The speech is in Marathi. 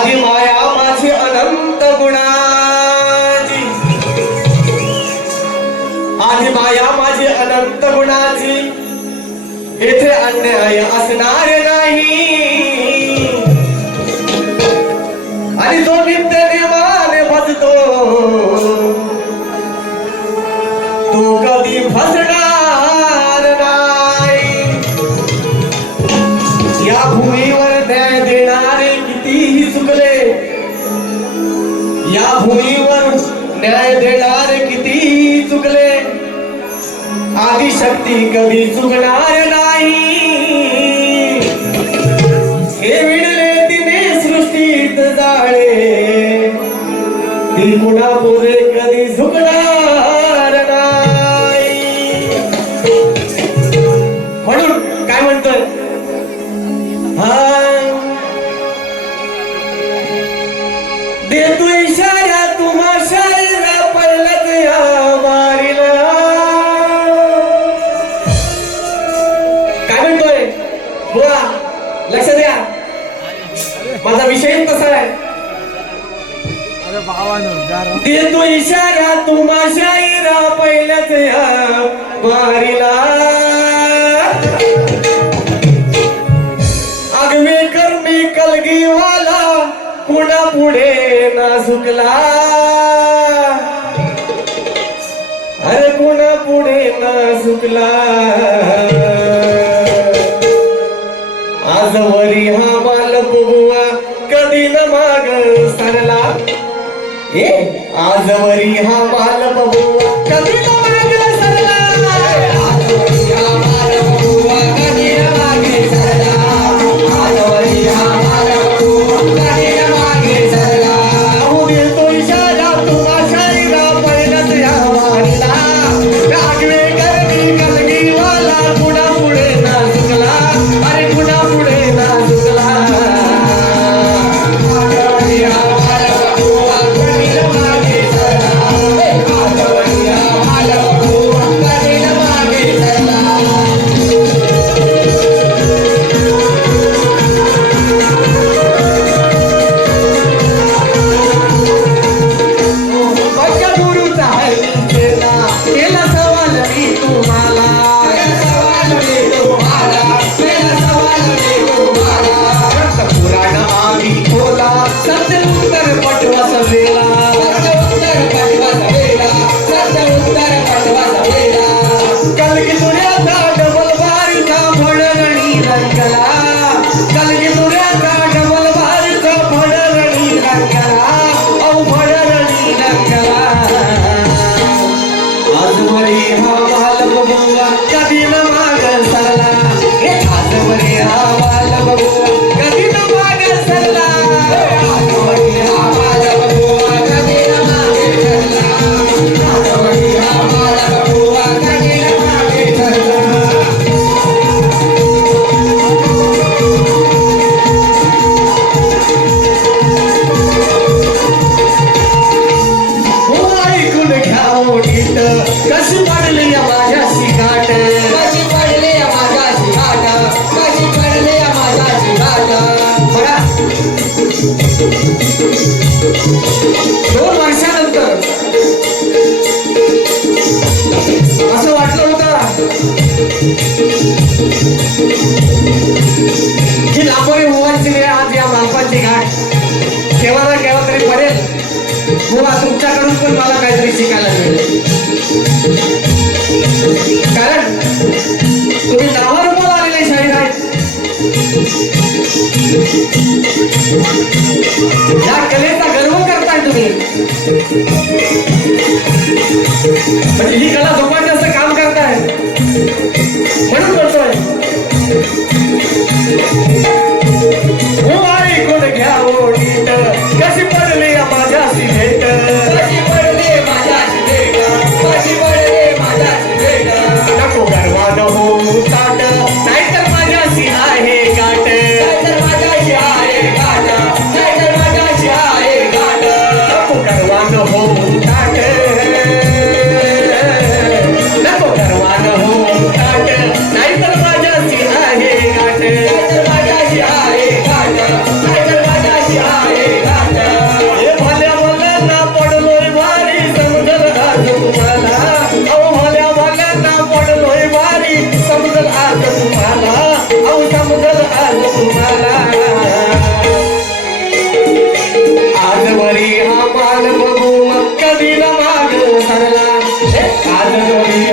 आधी माया माझी अनंत गुणाची आधी माया माझी अनंत गुणाची येथे अन्याय असणार नाही. आणि जो नित्य नेमाने भजतो तो कधी फसणार न्याय देणारे किती चुकले? आदिशक्ती कधी चुकणार नाही. हे विणले तिने सृष्टीत जाळे. ती पुन्हा पुढे कधी झुकणार माझा विषय तसा आहे? जरा देतो इशारा तुम्हा शायरा पहिल्याच या वारीला. आगवे कर्मी कलगीवाला कुणा पुढे ना झुकला अरे कुणा पुढे ना झुकला आजवरी हा बाल दिन माग सरला. ए आजवरी हा बाल बघुआ कधी हा बाल बघुआ कधी न माग सरला हे खास हा आवा हो, बुवा तुमच्याकडून पण मला काहीतरी शिकायला मिळेल. कारण तुम्ही नावारूपाला आलेले शाहीर आहेत. या कलेचा गर्व करताय तुम्ही. पण ही कला जोपासण्याचं काम समजल आज तुम्हाला आजवरी हा माल बघू मग कधी माग सरला आजवरी